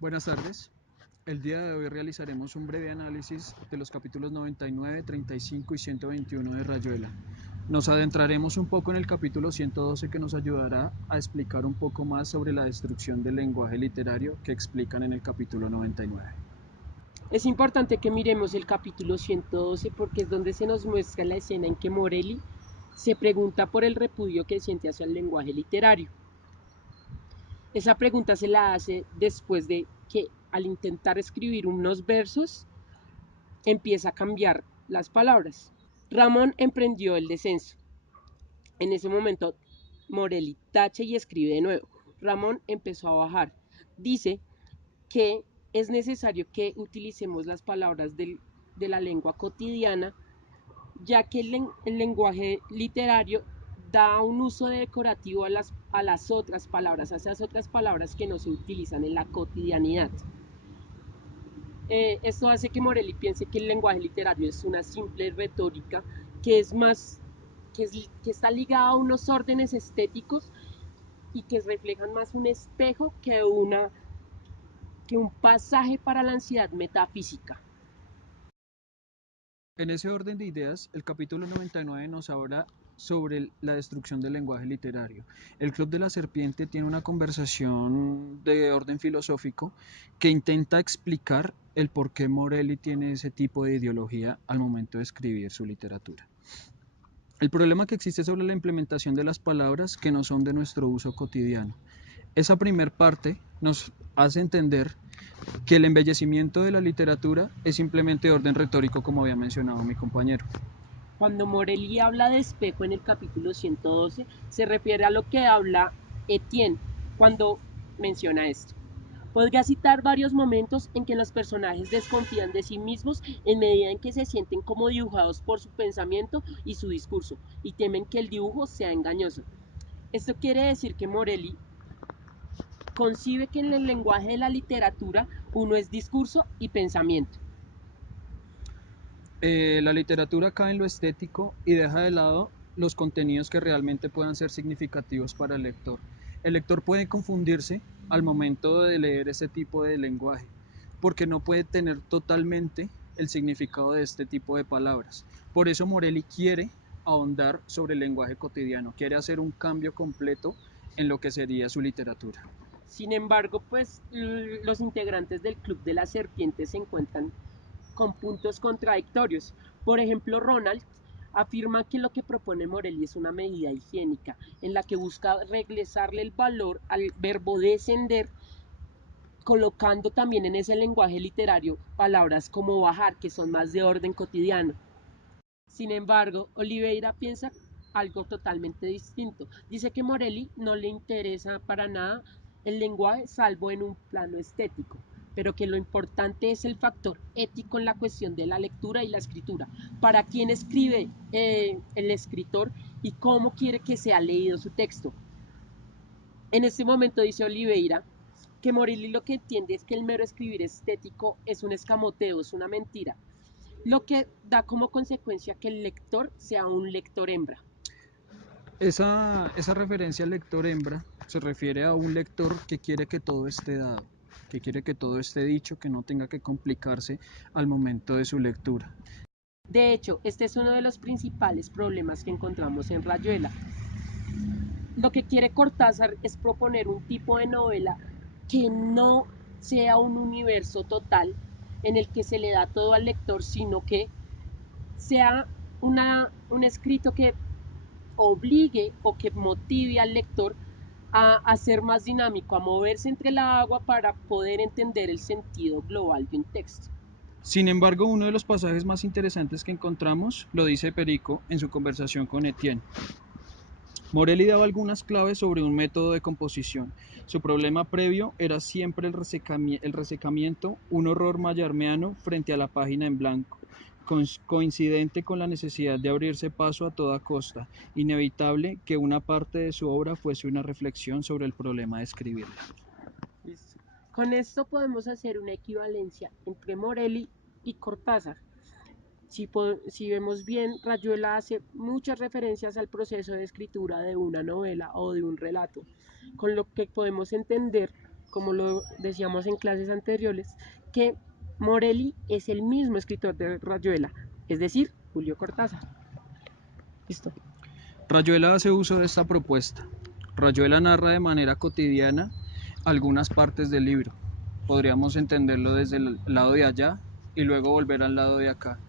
Buenas tardes. El día de hoy realizaremos un breve análisis de los capítulos 99, 35 y 121 de Rayuela. Nos adentraremos un poco en el capítulo 112 que nos ayudará a explicar un poco más sobre la destrucción del lenguaje literario que explican en el capítulo 99. Es importante que miremos el capítulo 112 porque es donde se nos muestra la escena en que Morelli se pregunta por el repudio que siente hacia el lenguaje literario. Esa pregunta se la hace después de que al intentar escribir unos versos empieza a cambiar las palabras. Ramón emprendió el descenso. En ese momento Morelli tacha y escribe de nuevo. Ramón empezó a bajar. Dice que es necesario que utilicemos las palabras de la lengua cotidiana, ya que el lenguaje literario da un uso decorativo a las otras palabras, a esas otras palabras que no se utilizan en la cotidianidad. Esto hace que Morelli piense que el lenguaje literario es una simple retórica que es más que está ligada a unos órdenes estéticos y que reflejan más un espejo que un pasaje para la ansiedad metafísica. En ese orden de ideas, el capítulo 99 nos habla sobre la destrucción del lenguaje literario. El Club de la Serpiente tiene una conversación de orden filosófico que intenta explicar el por qué Morelli tiene ese tipo de ideología al momento de escribir su literatura. El problema que existe sobre la implementación de las palabras que no son de nuestro uso cotidiano. Esa primer parte nos hace entender que el embellecimiento de la literatura es simplemente de orden retórico, como había mencionado mi compañero. Cuando Morelli habla de espejo en el capítulo 112, se refiere a lo que habla Etienne cuando menciona esto. Podría citar varios momentos en que los personajes desconfían de sí mismos en medida en que se sienten como dibujados por su pensamiento y su discurso, y temen que el dibujo sea engañoso. Esto quiere decir que Morelli concibe que en el lenguaje de la literatura uno es discurso y pensamiento. La literatura cae en lo estético y deja de lado los contenidos que realmente puedan ser significativos para el lector. El lector puede confundirse al momento de leer ese tipo de lenguaje, porque no puede tener totalmente el significado de este tipo de palabras. Por eso Morelli quiere ahondar sobre el lenguaje cotidiano, quiere hacer un cambio completo en lo que sería su literatura. Sin embargo, pues los integrantes del Club de la Serpiente se encuentran con puntos contradictorios. Por ejemplo, Ronald afirma que lo que propone Morelli es una medida higiénica, en la que busca regresarle el valor al verbo descender, colocando también en ese lenguaje literario palabras como bajar, que son más de orden cotidiano. Sin embargo, Oliveira piensa algo totalmente distinto. Dice que Morelli no le interesa para nada el lenguaje salvo en un plano estético, pero que lo importante es el factor ético en la cuestión de la lectura y la escritura. ¿Para quién escribe el escritor y cómo quiere que sea leído su texto? En este momento dice Oliveira que Morelli lo que entiende es que el mero escribir estético es un escamoteo, es una mentira, lo que da como consecuencia que el lector sea un lector hembra. Esa referencia al lector hembra se refiere a un lector que quiere que todo esté dado, que quiere que todo esté dicho, que no tenga que complicarse al momento de su lectura. De hecho, este es uno de los principales problemas que encontramos en Rayuela. Lo que quiere Cortázar es proponer un tipo de novela que no sea un universo total en el que se le da todo al lector, sino que sea un escrito que obligue o que motive al lector a ser más dinámico, a moverse entre la agua para poder entender el sentido global de un texto. Sin embargo, uno de los pasajes más interesantes que encontramos lo dice Perico en su conversación con Etienne. Morelli daba algunas claves sobre un método de composición. Su problema previo era siempre el resecamiento, un horror mayarmeano frente a la página en blanco, coincidente con la necesidad de abrirse paso a toda costa, inevitable que una parte de su obra fuese una reflexión sobre el problema de escribirla. Listo. Con esto podemos hacer una equivalencia entre Morelli y Cortázar. Si vemos bien, Rayuela hace muchas referencias al proceso de escritura de una novela o de un relato, con lo que podemos entender como lo decíamos en clases anteriores, que Morelli es el mismo escritor de Rayuela, es decir, Julio Cortázar. Listo. Rayuela hace uso de esta propuesta. Rayuela narra de manera cotidiana algunas partes del libro. Podríamos entenderlo desde el lado de allá y luego volver al lado de acá.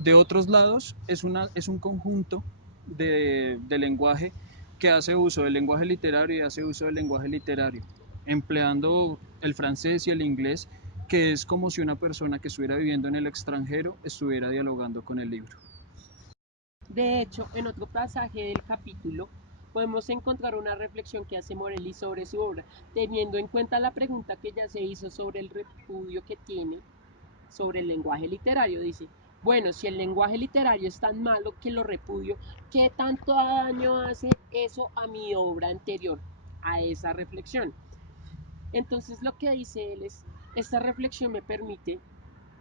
De otros lados, es un conjunto de lenguaje que hace uso del lenguaje literario y hace uso del lenguaje literario, empleando el francés y el inglés, que es como si una persona que estuviera viviendo en el extranjero estuviera dialogando con el libro. De hecho, en otro pasaje del capítulo podemos encontrar una reflexión que hace Morelli sobre su obra, teniendo en cuenta la pregunta que ya se hizo sobre el repudio que tiene sobre el lenguaje literario. Dice, bueno, si el lenguaje literario es tan malo que lo repudio, ¿qué tanto daño hace eso a mi obra anterior? A esa reflexión. Entonces lo que dice él es, esta reflexión me permite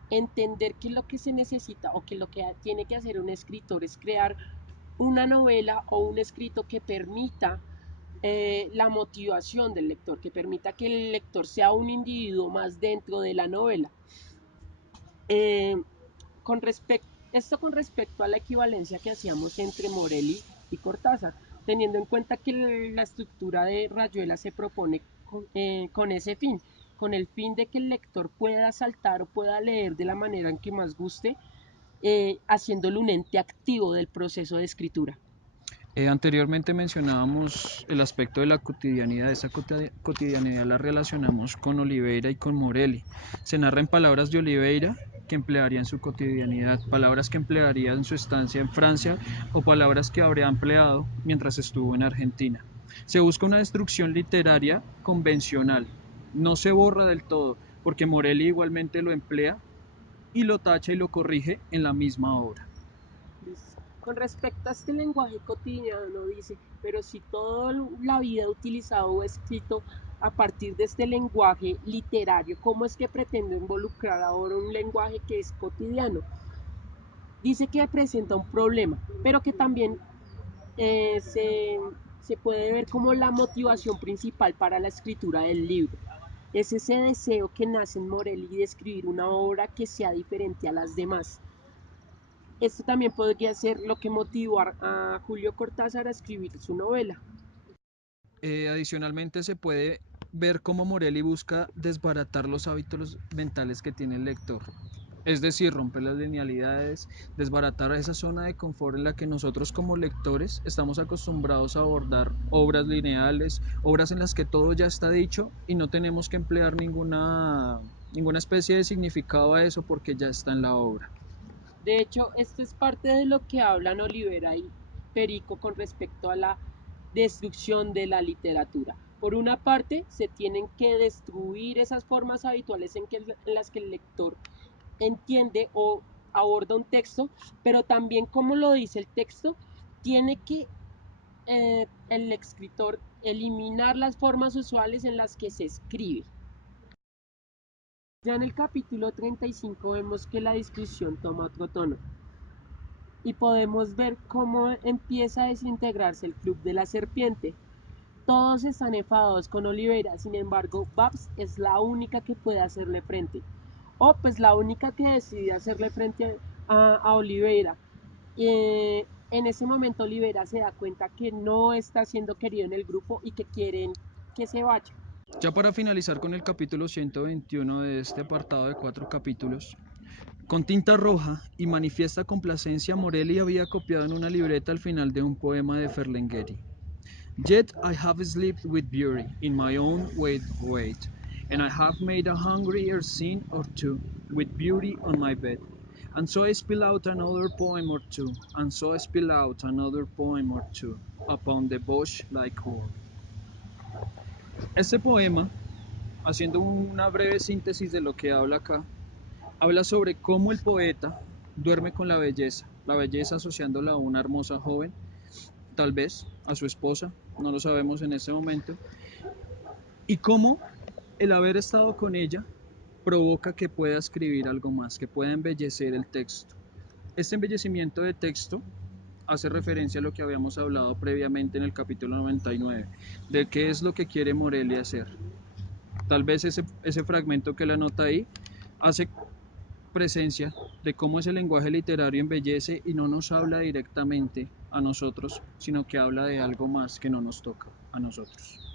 entender que lo que se necesita o que lo que tiene que hacer un escritor es crear una novela o un escrito que permita la motivación del lector, que permita que el lector sea un individuo más dentro de la novela. Eh, con esto con respecto a la equivalencia que hacíamos entre Morelli y Cortázar, teniendo en cuenta que la estructura de Rayuela se propone con ese fin, con el fin de que el lector pueda saltar o pueda leer de la manera en que más guste, haciéndolo un ente activo del proceso de escritura. Anteriormente mencionábamos el aspecto de la cotidianidad. Esa cotidianidad la relacionamos con Oliveira y con Morelli. Se narra en palabras de Oliveira que emplearía en su cotidianidad, palabras que emplearía en su estancia en Francia o palabras que habría empleado mientras estuvo en Argentina. Se busca una destrucción literaria convencional. No se borra del todo, porque Morelli igualmente lo emplea y lo tacha y lo corrige en la misma obra. Con respecto a este lenguaje cotidiano, dice, pero si toda la vida he utilizado o escrito a partir de este lenguaje literario, ¿cómo es que pretendo involucrar ahora un lenguaje que es cotidiano? Dice que presenta un problema, pero que también eh, se, se puede ver como la motivación principal para la escritura del libro. Es ese deseo que nace en Morelli de escribir una obra que sea diferente a las demás. Esto también podría ser lo que motivó a Julio Cortázar a escribir su novela. Adicionalmente se puede ver cómo Morelli busca desbaratar los hábitos mentales que tiene el lector. Es decir, romper las linealidades, desbaratar esa zona de confort en la que nosotros como lectores estamos acostumbrados a abordar obras lineales, obras en las que todo ya está dicho y no tenemos que emplear ninguna especie de significado a eso porque ya está en la obra. De hecho, esto es parte de lo que hablan Olivera y Perico con respecto a la destrucción de la literatura. Por una parte, se tienen que destruir esas formas habituales en las que el lector entiende o aborda un texto, pero también, como lo dice el texto, tiene que el escritor eliminar las formas usuales en las que se escribe. Ya en el capítulo 35 vemos que la discusión toma otro tono y podemos ver cómo empieza a desintegrarse el Club de la Serpiente. Todos están enfadados con Oliveira, sin embargo, Babs es la única que puede hacerle frente. O pues la única que decide hacerle frente a Oliveira. En ese momento Oliveira se da cuenta que no está siendo querido en el grupo y que quieren que se vaya. Ya para finalizar con el capítulo 121 de este apartado de 4 capítulos, con tinta roja y manifiesta complacencia, Morelli había copiado en una libreta el final de un poema de Ferlinghetti. Yet I have slept with beauty in my own way, and I have made a hungrier scene or two with beauty on my bed. And so I spill out another poem or two, and so I spill out another poem or two upon the bush like wool. Este poema, haciendo una breve síntesis de lo que habla acá, habla sobre cómo el poeta duerme con la belleza asociándola a una hermosa joven, tal vez a su esposa, no lo sabemos en ese momento, y cómo el haber estado con ella provoca que pueda escribir algo más, que pueda embellecer el texto. Este embellecimiento de texto hace referencia a lo que habíamos hablado previamente en el capítulo 99, de qué es lo que quiere Morelli hacer. Tal vez ese fragmento que él anota ahí hace presencia de cómo ese lenguaje literario embellece y no nos habla directamente a nosotros, sino que habla de algo más que no nos toca a nosotros.